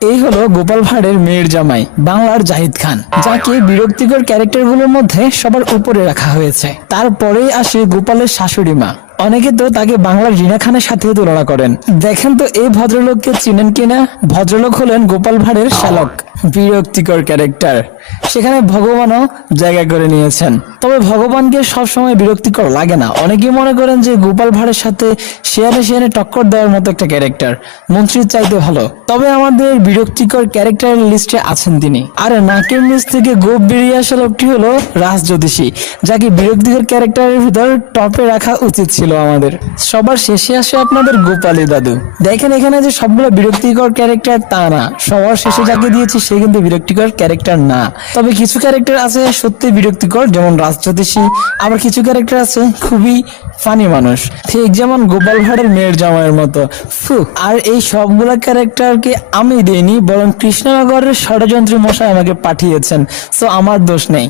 এই হলো গোপাল ভাঁড়ের মেয়ের জামাই বাংলার জাহিদ খান, যাকে বিরক্তিকর ক্যারেক্টারগুলোর মধ্যে সবার উপরে রাখা হয়েছে। তারপরেই আসে গোপালের শাশুড়ি মা। অনেকে তো তাকে বাংলার রিনা খানের সাথে তুলনা করেন। দেখেন তো এই ভদ্রলোককে চিনেন কিনা? ভদ্রলোক হলেন গোপাল ভাঁড়ের শ্যালক। বিরক্তিকর ক্যারেক্টার, সেখানে ভগবানও জায়গা করে নিয়েছেন। তবে ভগবানকে সবসময় বিরক্তিকর লাগে না। অনেকেই মনে করেন যে গোপাল ভাঁড়ের সাথে শেয়ারে শেয়ারে টক্কর দেওয়ার মতো একটা ক্যারেক্টার, মন্ত্রীর চাইতে ভালো। তবে আমাদের বিরক্তিকর ক্যারেক্টারের লিস্টে আছেন তিনি। আর নাকের নিচ থেকে গোপ বেরিয়ে আসা লোকটি হলো রাজ জ্যোতিষী, যাকে বিরক্তিকর ক্যারেক্টারের ভিতর টপে রাখা উচিত ছিল আমাদের। সবার শেষে আসে আপনাদের গোপালী দাদু। দেখেন এখানে যে সবগুলো বিরক্তিকর ক্যারেক্টার তা না, সবার শেষে যাকে দিয়েছি সে কিন্তু বিরক্তিকর ক্যারেক্টার না। তবে কিছু ক্যারেক্টার আছে সত্যি বিরক্তিকর, যেমন রাজ জ্যোতিষী। আবার কিছু ক্যারেক্টার আছে খুবই ফানি মানুষ, ঠিক যেমন গোপাল ভাঁড়ের মেয়ের জামাইয়ের মতো। আর এই সবগুলা ক্যারেক্টারকে আমি দেইনি, বরং কৃষ্ণনগরের ষড়যন্ত্রী মশাই আমাকে পাঠিয়েছেন। সো আমার দোষ নেই।